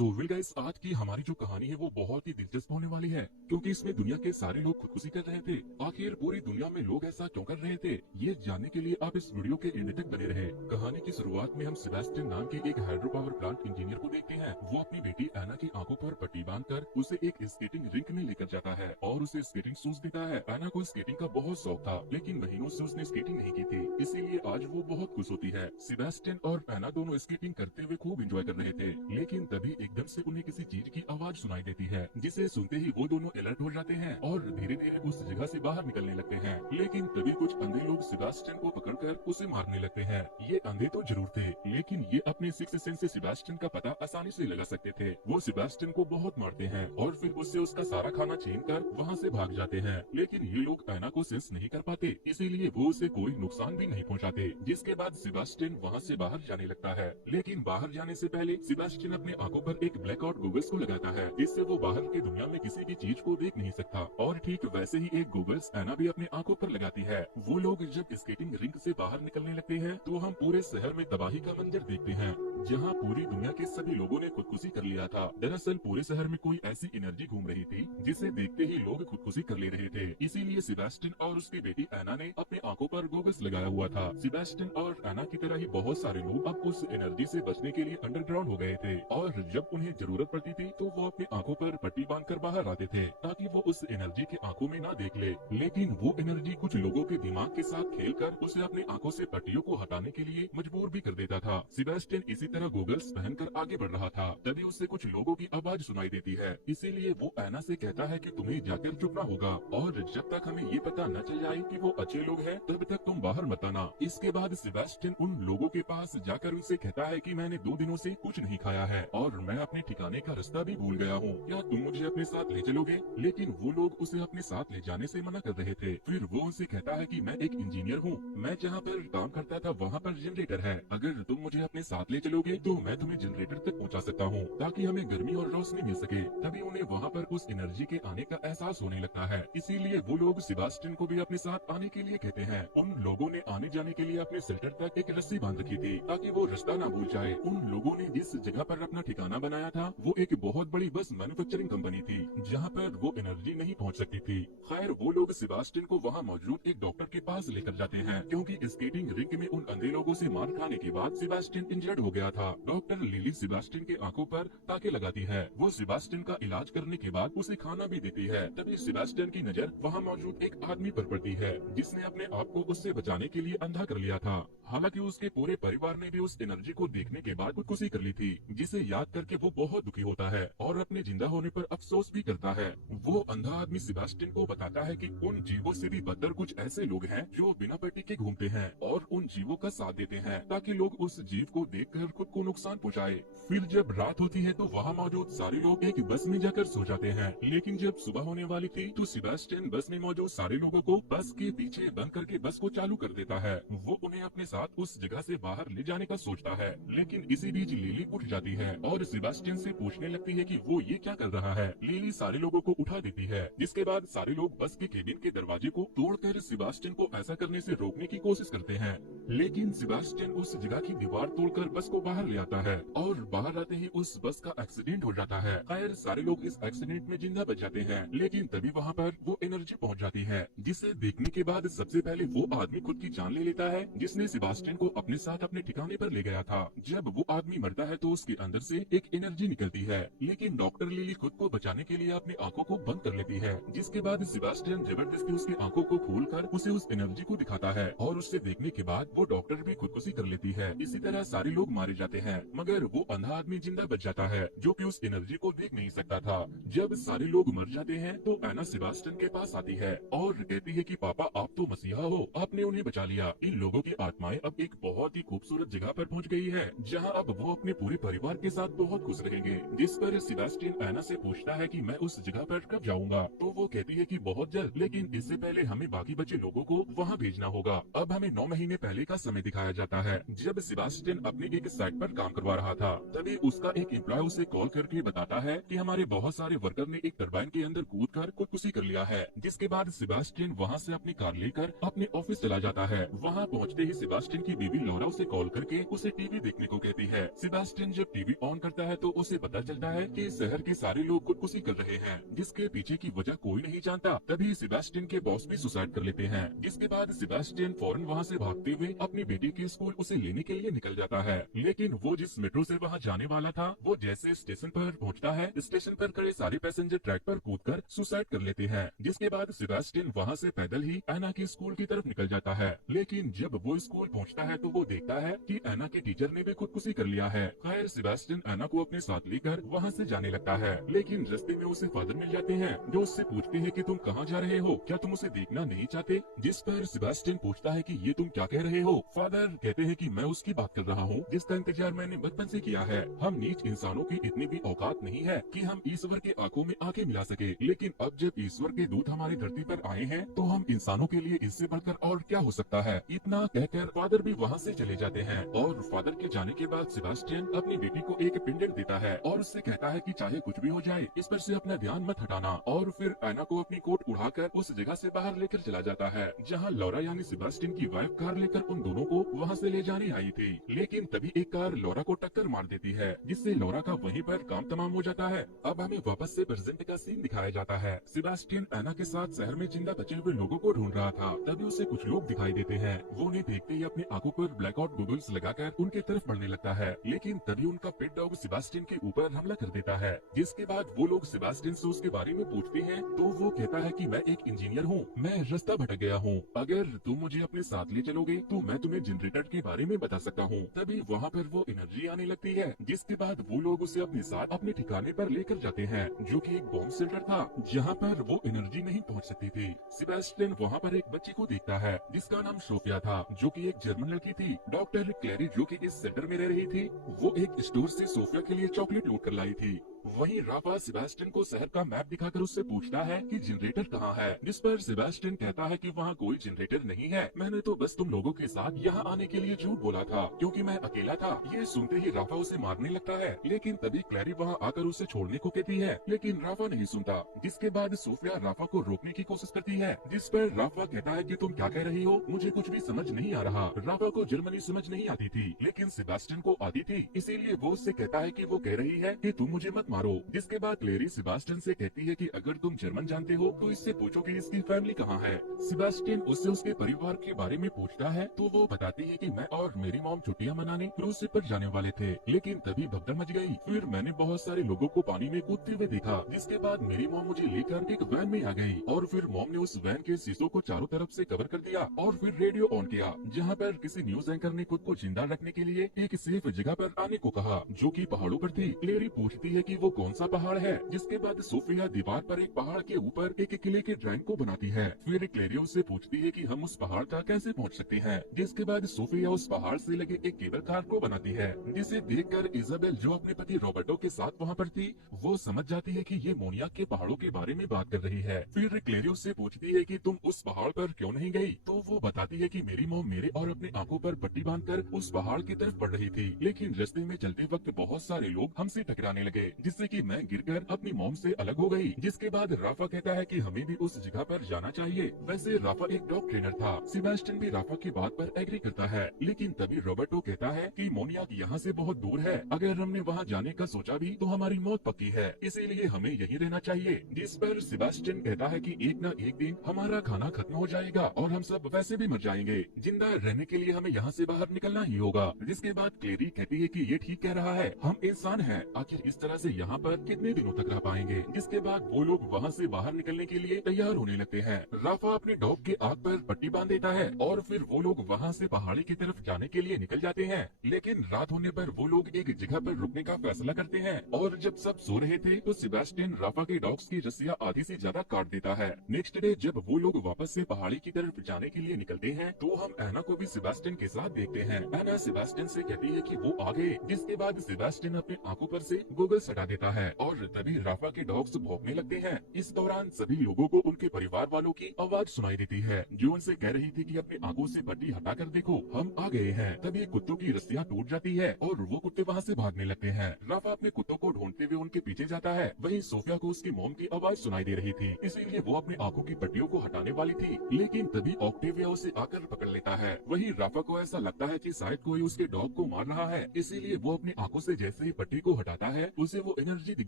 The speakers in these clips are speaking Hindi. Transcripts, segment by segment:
वेल गाइस, आज की हमारी जो कहानी है वो बहुत ही दिलचस्प होने वाली है, क्योंकि इसमें दुनिया के सारे लोग खुदकुशी कर रहे थे। आखिर पूरी दुनिया में लोग ऐसा क्यों कर रहे थे, ये जानने के लिए आप इस वीडियो के एंड तक बने रहे। कहानी की शुरुआत में हम सेबेस्टियन नाम के एक हाइड्रो पावर प्लांट इंजीनियर को देखते हैं। वो अपनी बेटी एना की आंखों पर पट्टी बांधकर उसे एक स्केटिंग रिंक में लेकर जाता है और उसे स्केटिंग शूज देता है। एना को स्केटिंग का बहुत शौक था, लेकिन महीनों से उसने स्केटिंग नहीं की थी, इसीलिए आज वो बहुत खुश होती है। सेबेस्टियन और एना दोनों स्केटिंग करते हुए खूब एंजॉय कर रहे थे, लेकिन तभी एकदम से उन्हें किसी चीज की आवाज सुनाई देती है, जिसे सुनते ही वो दोनों अलर्ट हो जाते हैं और धीरे धीरे उस जगह से बाहर निकलने लगते हैं। लेकिन तभी कुछ अंधे लोग सेबेस्टियन को पकड़कर उसे मारने लगते हैं। ये अंधे तो जरूर थे, लेकिन ये अपने सिक्स्थ सेंस से सेबेस्टियन का पता आसानी से लगा सकते थे। वो सेबेस्टियन को बहुत मारते हैं और फिर उससे उसका सारा खाना छीन कर वहाँ से भाग जाते हैं। लेकिन ये लोग एना को सेंस नहीं कर पाते, इसीलिए वो उसे कोई नुकसान भी नहीं पहुँचाते। जिसके बाद सेबेस्टियन वहाँ से बाहर जाने लगता है, लेकिन बाहर जाने से पहले सेबेस्टियन अपने आंखों पर एक ब्लैकआउट गॉगल्स को लगाता है, इससे वो बाहर की दुनिया में किसी भी चीज को देख नहीं सकता। और ठीक वैसे ही एक गॉगल्स एना भी अपने आंखों पर लगाती है। वो लोग जब स्केटिंग रिंक से बाहर निकलने लगते हैं तो हम पूरे शहर में तबाही का मंजर देखते हैं, जहाँ पूरी दुनिया के सभी लोगों ने खुदकुशी कर लिया था। दरअसल पूरे शहर में कोई ऐसी एनर्जी घूम रही थी जिसे देखते ही लोग खुदकुशी कर ले रहे थे। इसीलिए सेबेस्टियन और उसकी बेटी एना ने अपने आंखों पर गॉगल्स लगाया हुआ था। सेबेस्टियन और एना की तरह ही बहुत सारे लोग अब उस एनर्जी से बचने के लिए अंडरग्राउंड हो गए थे, और जब उन्हें जरूरत पड़ती थी तो वो अपनी आंखों पर पट्टी बांधकर बाहर आते थे, ताकि वो उस एनर्जी के आंखों में ना देख ले। लेकिन वो एनर्जी कुछ लोगों के दिमाग के साथ खेलकर उसे अपनी आंखों से पट्टियों को हटाने के लिए मजबूर भी कर देता था। सेबेस्टियन इसी तरह गॉगल्स पहनकर आगे बढ़ रहा था, तभी उसे कुछ लोगों की आवाज सुनाई देती है। इसीलिए वो एना से कहता है कि तुम्हें जाकर चुपना होगा, और जब तक हमें ये पता न चल जाए कि वो अच्छे लोग हैं, तब तक तुम बाहर मत आना। इसके बाद सेबेस्टियन उन लोगों के पास जाकर उनसे कहता है कि मैंने 2 दिनों से कुछ नहीं खाया है और मैं अपने ठिकाने का रास्ता भी भूल गया हूँ, क्या तुम मुझे अपने साथ ले चलोगे? लेकिन वो लोग उसे अपने साथ ले जाने से मना कर रहे थे। फिर वो उनसे कहता है कि मैं एक इंजीनियर हूँ, मैं जहाँ पर काम करता था वहाँ पर जनरेटर है, अगर तुम मुझे अपने साथ ले चलोगे तो मैं तुम्हें जनरेटर तक पहुँचा सकता हूँ, ताकि हमें गर्मी और रोशनी मिल सके। तभी उन्हें वहाँ पर उस एनर्जी के आने का एहसास होने लगता है, इसीलिए वो लोग सेबेस्टियन को भी अपने साथ आने के लिए कहते हैं। उन लोगों ने आने जाने के लिए अपने शेल्टर तक एक रस्सी बांध रखी थी, ताकि वो रास्ता ना भूल जाए। उन लोगों ने जिस जगह पर अपना ठिकाना बनाया था वो एक बहुत बड़ी बस मैन्युफैक्चरिंग कंपनी थी, जहाँ पर वो एनर्जी नहीं पहुँच सकती थी। खैर वो लोग सेबेस्टियन को वहाँ मौजूद एक डॉक्टर के पास लेकर जाते हैं, क्योंकि स्केटिंग रिंक में उन अंधे लोगों से मार खाने के बाद सेबेस्टियन इंजर्ड हो गया था। डॉक्टर लिली सेबेस्टियन के आंखों पर टाके लगाती है। वो सेबेस्टियन का इलाज करने के बाद उसे खाना भी देती है। तभी सेबेस्टियन की नजर वहाँ मौजूद एक आदमी पर पड़ती है, जिसने अपने आप को उससे बचाने के लिए अंधा कर लिया था। हालांकि उसके पूरे परिवार ने भी उस एनर्जी को देखने के बाद खुदकुशी कर ली थी, जिसे याद करके वो बहुत दुखी होता है और अपने जिंदा होने पर अफसोस भी करता है। वो अंधा आदमी सेबेस्टियन को बताता है कि उन जीवों से भी बदतर कुछ ऐसे लोग हैं जो बिना पट्टी के घूमते हैं और उन जीवों का साथ देते हैं, ताकि लोग उस जीव को देखकर खुद को नुकसान पहुंचाए। फिर जब रात होती है तो वहाँ मौजूद सारे लोग एक बस में जाकर सो जाते हैं, लेकिन जब सुबह होने वाली थी तो सेबेस्टियन बस में मौजूद सारे लोगों को बस के पीछे बंद करके बस को चालू कर देता है। वो उन्हें अपने साथ उस जगह से बाहर ले जाने का सोचता है, लेकिन इसी बीच लिली उठ जाती है और सेबेस्टियन से पूछने लगती है कि वो ये क्या कर रहा है। लिली सारे लोगों को उठा देती है, जिसके बाद सारे लोग बस के केबिन के दरवाजे को तोड़कर सेबेस्टियन को ऐसा करने से रोकने की कोशिश करते हैं, लेकिन सेबेस्टियन उस जगह की दीवार तोड़कर बस को बाहर ले आता है और बाहर आते ही उस बस का एक्सीडेंट हो जाता है। खैर सारे लोग इस एक्सीडेंट में जिंदा बच जाते हैं, लेकिन तभी वहाँ पर वो एनर्जी पहुँच जाती है, जिसे देखने के बाद सबसे पहले वो आदमी खुद की जान ले लेता है, जिसने सेबेस्टियन को अपने साथ अपने ठिकाने पर ले गया था। जब वो आदमी मरता है तो उसके अंदर से एक एनर्जी निकलती है, लेकिन डॉक्टर लिली खुद को बचाने के लिए अपनी आंखों को बंद कर लेती है, जिसके बाद सेबेस्टियन जबरदस्ती उसकी आंखों को खोलकर उसे उस एनर्जी को दिखाता है और उससे देखने के बाद वो डॉक्टर भी खुदकुशी कर लेती है। इसी तरह सारे लोग मारे जाते हैं, मगर वो अंधा आदमी जिंदा बच जाता है, जो कि उस एनर्जी को देख नहीं सकता था। जब सारे लोग मर जाते हैं तो एना सेबेस्टियन के पास आती है और कहती है कि पापा आप तो मसीहा हो, आपने उन्हें बचा लिया। इन लोगों की आत्माएं अब एक बहुत ही खूबसूरत जगह पर पहुंच गई है, जहां अब वो अपने पूरे परिवार के साथ बहुत खुश रहेंगे। जिस पर सेबेस्टियन एना से पूछता है कि मैं उस जगह पर कब जाऊंगा, तो वो कहती है कि बहुत जल्द, लेकिन इससे पहले हमें बाकी बचे लोगों को वहाँ भेजना होगा। अब हमें 9 महीने पहले पहले का समय दिखाया जाता है जब सेबास्टियन अपनी एक साइट पर काम करवा रहा था। तभी उसका एक एम्प्लॉय उसे कॉल करके बताता है कि हमारे बहुत सारे वर्कर ने एक टरबाइन के अंदर कूदकर खुदकुशी कर लिया है। जिसके बाद सेबास्टियन वहां से अपनी कार लेकर अपने ऑफिस चला जाता है। वहां पहुंचते ही सेबास्टियन की बीवी लौरा उसे कॉल करके उसे टीवी देखने को कहती है। सेबास्टियन जब टीवी ऑन करता है तो उसे पता चलता है कि शहर के सारे लोग खुदकुशी कर रहे हैं, जिसके पीछे की वजह कोई नहीं जानता। तभी सेबास्टियन के बॉस भी सुसाइड कर लेते हैं। जिसके बाद सेबास्टियन फौरन वहां से भागते हुए अपनी बेटी के स्कूल उसे लेने के लिए निकल जाता है। लेकिन वो जिस मेट्रो से वहां जाने वाला था, वो जैसे स्टेशन पर पहुंचता है, स्टेशन पर खड़े सारे पैसेंजर ट्रैक पर कूदकर सुसाइड कर लेते हैं। जिसके बाद सेबास्टियन वहां से पैदल ही एना के स्कूल की तरफ निकल जाता है। लेकिन जब वो स्कूल पहुंचता है तो वो देखता है कि एना के टीचर ने भी खुदकुशी कर लिया है। खैर सेबास्टियन एना को अपने साथ लेकर वहां से जाने लगता है। लेकिन रास्ते में उसे फादर मिल जाते हैं जो उससे पूछते हैं कि तुम कहाँ जा रहे हो, क्या तुम उसे देखना नहीं चाहते? जिस पर सेबास्टियन पूछता है कि ये तुम क्या कह रहे हो? फादर कहते हैं कि मैं उसकी बात कर रहा हूँ जिसका इंतजार मैंने बचपन से किया है। हम नीच इंसानों की इतनी भी औकात नहीं है कि हम ईश्वर के आंखों में आंखें मिला सके, लेकिन अब जब ईश्वर के दूत हमारी धरती पर आए हैं तो हम इंसानों के लिए इससे बढ़कर और क्या हो सकता है। इतना कहकर फादर भी वहाँ से चले जाते हैं। और फादर के जाने के बाद सेबास्टियन अपनी बेटी को एक पेंडेंट देता है और उससे कहता है कि चाहे कुछ भी हो जाए इस पर से अपना ध्यान मत हटाना। और फिर एना को अपनी कोट उड़ाकर उस जगह से बाहर लेकर चला जाता है जहाँ लौरा यानी सेबास्टियन की वाइफ कार लेकर उन दोनों को वहाँ से ले जाने आई थी। लेकिन तभी एक कार लौरा को टक्कर मार देती है जिससे लौरा का वहीं पर काम तमाम हो जाता है। अब हमें वापस से प्रेजेंट का सीन दिखाया जाता है। सेबास्टियन एना के साथ शहर में जिंदा बचे हुए लोगों को ढूंढ रहा था। तभी उसे कुछ लोग दिखाई देते हैं। वो उन्हें देखते ही अपनी आंखों पर ब्लैकआउट गूगल्स लगाकर उनके तरफ बढ़ने लगता है। लेकिन तभी उनका पेट डॉग सेबास्टियन के ऊपर हमला कर देता है। जिसके बाद वो लोग सेबास्टियन से उसके बारे में पूछते हैं तो वो कहता है कि मैं एक इंजीनियर हूँ, मैं रास्ता भटक गया हूँ, अगर तुम मुझे अपने साथ ले चलोगे तो मैं तुम्हें जनरेटर के बारे में बता सकता हूँ। तभी वहाँ पर वो एनर्जी आने लगती है। जिसके बाद वो लोग उसे अपने साथ अपने ठिकाने पर लेकर जाते हैं जो कि एक बॉम्ब शेल्टर था जहाँ पर वो एनर्जी नहीं पहुँच सकती थी। सेबास्टियन वहाँ पर एक बच्ची को देखता है जिसका नाम सोफिया था जो कि एक जर्मन लड़की थी। डॉक्टर क्लैरी जो कि इस सेंटर में रह रही थी, वो एक स्टोर से सोफिया के लिए चॉकलेट लूट कर लाई थी। वहीं राफा सेबास्टियन को शहर का मैप दिखाकर उससे पूछता है कि जनरेटर कहाँ है। जिस पर सेबास्टियन कहता है कि वहाँ कोई जनरेटर नहीं है, मैंने तो बस तुम लोगों के साथ यहाँ आने के लिए झूठ बोला था क्योंकि मैं अकेला था। ये सुनते ही राफा उसे मारने लगता है। लेकिन तभी क्लैरी वहाँ आकर उसे छोड़ने को कहती है, लेकिन राफा नहीं सुनता। जिसके बाद सोफिया राफा को रोकने की कोशिश करती है। जिस पर राफा कहता है कि तुम क्या कह रही हो, मुझे कुछ भी समझ नहीं आ रहा। राफा को जर्मनी समझ नहीं आती थी लेकिन सेबास्टियन को आती थी, इसीलिए वो उससे कहता है कि वो कह रही है कि तुम मुझे मत मारो। जिसके बाद क्लेरी सेबास्टियन से कहती है कि अगर तुम जर्मन जानते हो तो इससे पूछो कि इसकी फैमिली कहाँ है। सेबास्टियन उससे उसके परिवार के बारे में पूछता है तो वो बताती है कि मैं और मेरी मॉम छुट्टियां मनाने क्रूज शिप पर जाने वाले थे, लेकिन तभी भगदड़ मच गई। फिर मैंने बहुत सारे लोगों को पानी में कूदते हुए देखा। जिसके बाद मेरी मॉम मुझे लेकर एक वैन में आ गई और फिर मॉम ने उस वैन के शीशों को चारों तरफ से कवर कर दिया और फिर रेडियो ऑन किया जहाँ पर किसी न्यूज एंकर ने खुद को जिंदा रखने के लिए एक सेफ जगह पर आने को कहा जो कि पहाड़ों पर थी। क्लेरी पूछती है कि वो कौन सा पहाड़ है। जिसके बाद सोफिया दीवार पर एक पहाड़ के ऊपर एक किले के ड्राइंग को बनाती है। फिर क्लेरी उससे पूछती है कि हम उस पहाड़ तक कैसे पहुंच सकते हैं। जिसके बाद सोफिया उस पहाड़ से लगे एक केबल कार को बनाती है जिसे देखकर इजाबेल जो अपने पति रॉबर्टो के साथ वहाँ पर थी, वो समझ जाती है कि ये मोनियाक के पहाड़ों के बारे में बात कर रही है। फिर क्लेरी उससे पूछती है कि तुम उस पहाड़ पर क्यों नहीं गई, तो वो बताती है कि मेरी मॉम मेरे और अपने आंखों पर पट्टी बांधकर उस पहाड़ की तरफ बढ़ रही थी, लेकिन रास्ते में चलते वक्त बहुत सारे लोग हमसे टकराने लगे जिससे कि मैं गिरकर अपनी मॉम से अलग हो गई। जिसके बाद राफा कहता है कि हमें भी उस जगह पर जाना चाहिए। वैसे राफा एक डॉग ट्रेनर था। सेबास्टियन भी राफा की बात पर एग्री करता है, लेकिन तभी रॉबर्टो कहता है कि मोनियाक यहाँ से बहुत दूर है, अगर हमने वहाँ जाने का सोचा भी तो हमारी मौत पक्की है, इसीलिए हमें यहीं रहना चाहिए। जिस पर सेबास्टियन कहता है कि एक न एक दिन हमारा खाना खत्म हो जाएगा और हम सब वैसे भी मर जाएंगे, जिंदा रहने के लिए हमें यहाँ से बाहर निकलना ही होगा। जिसके बाद क्लेरी कहती है कि ये ठीक कह रहा है, हम इंसान हैं, आखिर इस तरह से यहाँ पर कितने दिनों तक रह पाएंगे। जिसके बाद वो लोग वहाँ से बाहर निकलने के लिए तैयार होने लगते हैं। राफा अपने डॉग के आग पर पट्टी बांध देता है और फिर वो लोग वहाँ से पहाड़ी की तरफ जाने के लिए निकल जाते हैं। लेकिन रात होने पर वो लोग एक जगह पर रुकने का फैसला करते हैं और जब सब सो रहे थे तो सेबास्टियन राफा के डॉग्स की रस्सियाँ आधी से ज्यादा काट देता है। नेक्स्ट डे जब वो लोग वापस से पहाड़ी की तरफ जाने के लिए निकलते हैं तो हम एना को भी सेबास्टियन के साथ देखते हैं। एना सेबास्टियन से कहती है कि वो आ गए। जिसके बाद सेबास्टियन अपने आंखों पर से गॉगल्स हटा देता है और तभी राफा के डॉग्स भौंकने लगते हैं। इस दौरान सभी लोगों को उनके परिवार वालों की आवाज सुनाई देती है जो उनसे कह रही थी कि अपनी आंखों से पट्टी हटाकर देखो, हम आ गए हैं। तभी कुत्तों की रस्सियां टूट जाती है और वो कुत्ते वहाँ से भागने लगते हैं। राफा अपने कुत्तों को ढूंढते हुए उनके पीछे जाता है। वहीं सोफिया को उसकी मॉम की आवाज सुनाई दे रही थी, इसीलिए वो अपनी आंखों की पट्टियों को हटाने वाली थी, लेकिन तभी ऑक्टेविया उसे आकर पकड़ लेता है। वहीं राफा को ऐसा लगता है कि शायद कोई उसके डॉग को मार रहा है, इसीलिए वो अपनी आंखों से जैसे ही पट्टी को हटाता है उसे वो एनर्जी दिख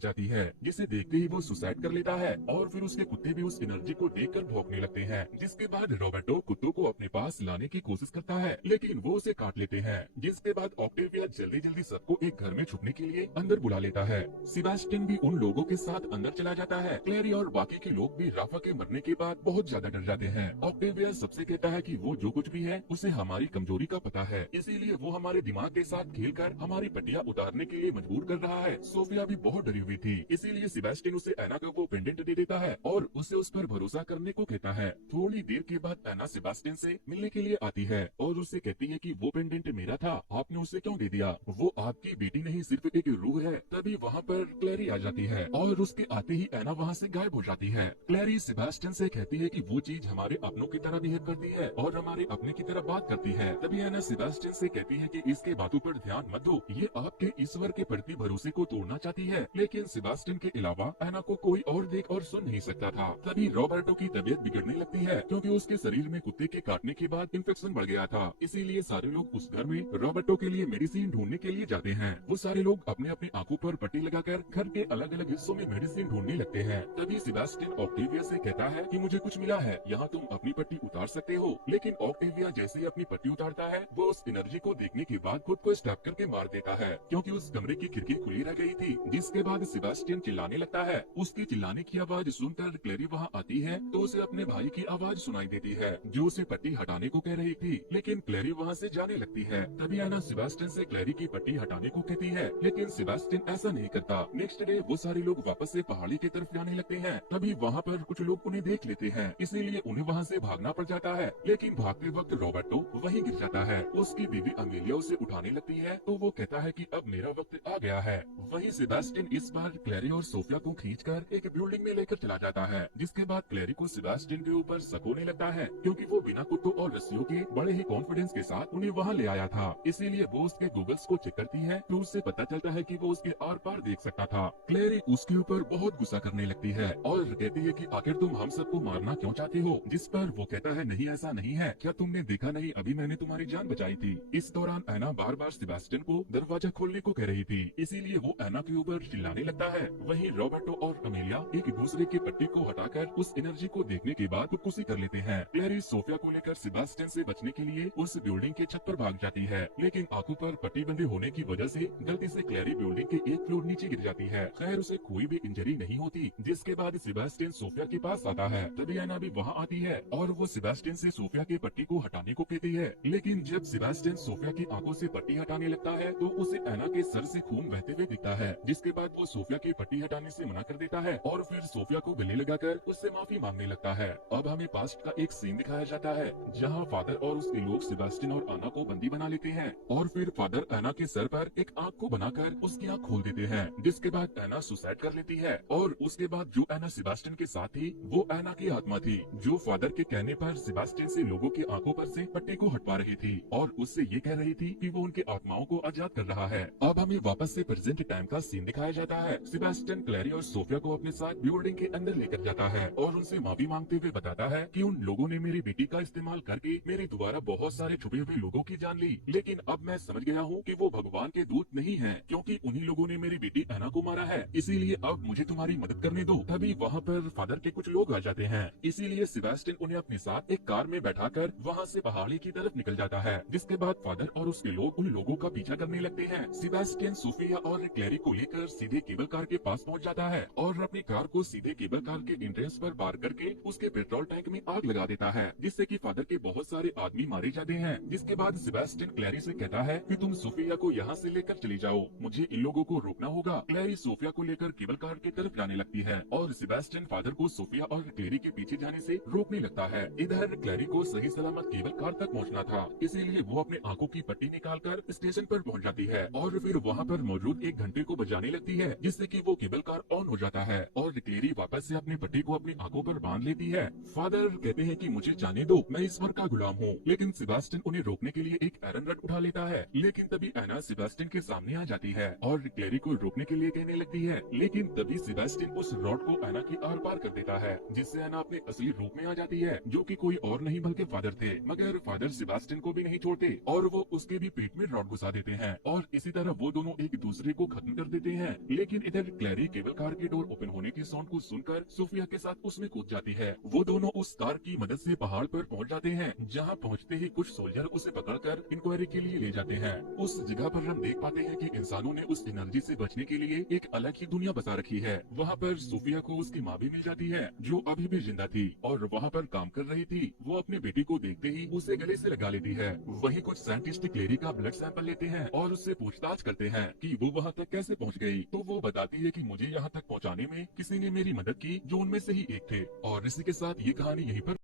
जाती है, जिसे देखते ही वो सुसाइड कर लेता है और फिर उसके कुत्ते भी उस एनर्जी को देखकर भौंकने लगते हैं। जिसके बाद रॉबर्टो कुत्तों को अपने पास लाने की कोशिश करता है, लेकिन वो उसे काट लेते हैं। जिसके बाद ऑक्टेविया जल्दी जल्दी सबको एक घर में छुपने के लिए अंदर बुला लेता है। सेबास्टियन भी उन लोगों के साथ अंदर चला जाता है। क्लेरी और बाकी के लोग भी राफा के मरने के बाद बहुत ज्यादा डर जाते हैं। ऑक्टेविया सबसे कहता है कि वो जो कुछ भी है उसे हमारी कमजोरी का पता है, इसीलिए वो हमारे दिमाग के साथ खेलकर हमारी पट्टियां उतारने के लिए मजबूर कर रहा है। सोफिया भी बहुत डरी हुई थी, इसीलिए सेबास्टियन उसे एना का वो पेंडेंट दे देता है और उसे उस पर भरोसा करने को कहता है। थोड़ी देर के बाद एना सेबास्टियन से मिलने के लिए आती है और उससे कहती है कि वो पेंडेंट मेरा था, आपने उसे क्यों दे दिया? वो आपकी बेटी नहीं सिर्फ एक रूह है। तभी वहाँ पर क्लेरी आ जाती है और उसके आते ही एना वहाँ से गायब हो जाती है। क्लेरी सेबास्टियन से कहती है कि वो चीज हमारे अपनों की तरह बिहेव करती है और हमारे अपने की तरह बात करती है। तभी एना सेबास्टियन से कहती है कि इसके बातों पर ध्यान मत दो, ये आपके ईश्वर के प्रति भरोसे को तोड़ना चाहती है। लेकिन सेबास्टियन के अलावा एना को कोई और देख और सुन नहीं सकता था। तभी रॉबर्टो की तबीयत बिगड़ने लगती है क्योंकि उसके शरीर में कुत्ते के काटने के बाद इन्फेक्शन बढ़ गया था, इसीलिए सारे लोग उस घर में रॉबर्टो के लिए मेडिसिन ढूंढने के लिए जाते हैं। वो सारे लोग अपने अपने आंखों पर पट्टी लगाकर घर के अलग अलग हिस्सों में मेडिसिन ढूंढने लगते हैं। तभी सेबास्टियन ऑक्टेविया से कहता है कि मुझे कुछ मिला है, यहाँ तुम अपनी पट्टी उतार सकते हो। लेकिन ऑक्टेविया जैसे ही अपनी पट्टी उतारता है वो उस एनर्जी को देखने के बाद खुद को स्टैप करके मार देता है क्योंकि उस कमरे की खिड़की खुली रह गई थी। जिसके बाद सेबास्टियन चिल्लाने लगता है। उसकी चिल्लाने की आवाज सुनकर क्लेरी वहाँ आती है तो उसे अपने भाई की आवाज सुनाई देती है जो उसे पट्टी हटाने को कह रही थी, लेकिन क्लेरी वहाँ से जाने लगती है। तभी एना सेबास्टियन से क्लेरी की पट्टी हटाने को कहती है, लेकिन सेबास्टियन ऐसा नहीं करता। नेक्स्ट डे वो सारे लोग वापस से पहाड़ी की तरफ जाने लगते हैं। तभी वहाँ पर कुछ लोग उन्हें देख लेते हैं, इसीलिए उन्हें वहाँ से भागना पड़ जाता है। लेकिन भागते वक्त रॉबर्टो वहीं गिर जाता है। उसकी बीवी अमेलिया उसे उठाने लगती है तो वो कहता है कि अब मेरा वक्त आ गया है। वहीं सेबास्टियन इस बार क्लेरी और सोफिया को खींचकर एक बिल्डिंग में लेकर चला जाता है। जिसके बाद क्लेरी को सेबास्टियन के ऊपर शक होने लगता है क्योंकि वो बिना कुत्तों और रस्सियों के बड़े ही कॉन्फिडेंस के साथ उन्हें वहाँ ले आया था। इसीलिए वो उसके गूगल्स को चेक करती है तो उससे पता चलता है कि वो उसके आर पार देख सकता था। क्लेरी उसके ऊपर बहुत गुस्सा करने लगती है और कहती है कि आखिर तुम हम सबको मारना क्यों चाहते हो? जिस पर वो कहता है नहीं ऐसा नहीं है, क्या तुमने देखा नहीं अभी मैंने तुम्हारी जान बचाई थी। इस दौरान एना बार बार सेबास्टियन को दरवाजा खोलने को कह रही थी, इसीलिए वो एना के ऊपर चिल्लाने लगता है। वहीं रॉबर्टो और अमेलिया एक दूसरे की पट्टी को हटाकर उस एनर्जी को देखने के बाद खुदकुशी कर लेते हैं। क्लेरी सोफिया को लेकर सेबास्टियन से बचने के लिए उस बिल्डिंग के छत पर भाग जाती है, लेकिन आंखों पर पट्टी बंदी होने की वजह से गलती से क्लेरी बिल्डिंग के एक फ्लोर नीचे गिर जाती है। खैर उसे कोई भी इंजरी नहीं होती। जिसके बाद सेबास्टियन सोफिया के पास आता है। तभी एना भी वहाँ आती है और वो सेबास्टियन से सोफिया की पट्टी को हटाने को कहती है, लेकिन जब सेबास्टियन सोफिया की आंखों से पट्टी हटाने लगता है तो उसे एना के सर से खून बहते हुए दिखता है। जिसके बाद वो सोफिया की पट्टी हटाने से मना कर देता है और फिर सोफिया को गले लगाकर उससे माफी मांगने लगता है। अब हमें पास्ट का एक सीन दिखाया जाता है जहाँ फादर और उसके लोग सेबास्टियन और एना को बंदी बना लेते हैं और फिर फादर एना के सर पर एक आँख को बनाकर उसकी आँख खोल देते हैं। जिसके बाद एना सुसाइड कर लेती है और उसके बाद जो एना सेबास्टियन के साथ थी वो एना की आत्मा थी जो फादर के कहने पर सेबास्टियन से लोगों की आंखों पर से पट्टी को हटवा रही थी और उससे ये कह रही थी कि वो उनके आत्माओं को आजाद कर रहा है। अब हमें वापस से प्रेजेंट टाइम का सीन दिखाया जाता है। सेबास्टियन क्लेरी और सोफिया को अपने साथ बिल्डिंग के अंदर लेकर जाता है और उनसे माफी मांगते हुए बताता है कि उन लोगों ने मेरी बेटी का इस्तेमाल करके मेरे द्वारा बहुत सारे छुपे हुए लोगों की जान ली, लेकिन अब मैं समझ गया हूँ कि वो भगवान के दूत नहीं है क्योंकि उन्हीं लोगों ने मेरी बेटी एना को मारा है, इसीलिए अब मुझे तुम्हारी मदद करने दो। तभी वहाँ पर फादर के कुछ लोग आ जाते हैं, इसीलिए सेबास्टियन उन्हें अपने साथ एक कार में बैठाकर वहाँ से पहाड़ी की तरफ निकल जाता है। जिसके बाद फादर और उसके लोग उन लोगों का पीछा करने लगते हैं। सेबास्टियन सोफिया और क्लेरी को लेकर सीधे केबल कार के पास पहुँच जाता है और अपनी कार को सीधे केबल कार के एंट्रेंस पर पार करके उसके पेट्रोल टैंक में आग लगा देता है, जिससे कि फादर के बहुत सारे आदमी मारे जाते हैं। जिसके बाद सेबास्टियन क्लेरी से कहता है कि तुम सोफिया को यहाँ से लेकर चली जाओ, मुझे इन लोगों को रोकना होगा। क्लेरी सोफिया को लेकर केबल कार की तरफ जाने लगती है और सेबास्टियन फादर को सोफिया और क्लेरी के पीछे जाने से रोकने लगता है। इधर क्लेरी को सही सलामत केबल कार तक पहुंचना था, इसीलिए वो अपने आंखों की पट्टी निकालकर स्टेशन पर पहुंच जाती है और फिर वहां पर मौजूद एक घंटे को बजाने लगती है, जिससे कि वो केबल कार ऑन हो जाता है और क्लेरी वापस से अपने पति को अपनी आंखों पर बांध लेती है। फादर कहते हैं कि मुझे जाने दो, मैं ईश्वर का गुलाम हूँ, लेकिन सेबास्टियन उन्हें रोकने के लिए एक आयरन रड उठा लेता है। लेकिन तभी एना सेबास्टियन के सामने आ जाती है और क्लेरी को रोकने के लिए कहने लगती है, लेकिन तभी सेबास्टियन उस रॉड को एना के आर पार कर देता है, जिससे एना अपने असली रूप में आ जाती है, जो कि कोई और नहीं बल्कि फादर थे। मगर फादर सेबास्टियन को भी नहीं छोड़ते और वो उसके भी पेट में रॉड घुसा देते हैं और इसी तरह वो दोनों एक दूसरे को खत्म कर देते हैं। लेकिन इधर क्लेरी केबल कार के डोर ओपन होने की साउंड को सुनकर सोफिया के साथ उसमें कूद जाती है। वो दोनों उस कार की मदद से पहाड़ पर पहुंच जाते हैं, जहां पहुंचते ही कुछ सोल्जर उसे पकड़कर इंक्वायरी के लिए ले जाते हैं। उस जगह पर हम देख पाते हैं कि इंसानों ने उस एनर्जी से बचने के लिए एक अलग ही दुनिया बसा रखी है। वहाँ पर सोफिया को उसकी माँ भी मिल जाती है, जो अभी भी जिंदा थी और वहाँ पर काम कर रही थी। वो अपने बेटी को देखते ही उसे गले से लगा लेती है। वहीं कुछ साइंटिस्ट क्लेरी का ब्लड सैंपल लेते हैं और उससे पूछताछ करते हैं कि वो वहाँ तक कैसे पहुँच गई। तो वो बताती है कि मुझे यहाँ तक पहुँचाने में किसी ने मेरी मदद की, जो उनमें से ही एक थे। और इसी के साथ ये कहानी यहीं पर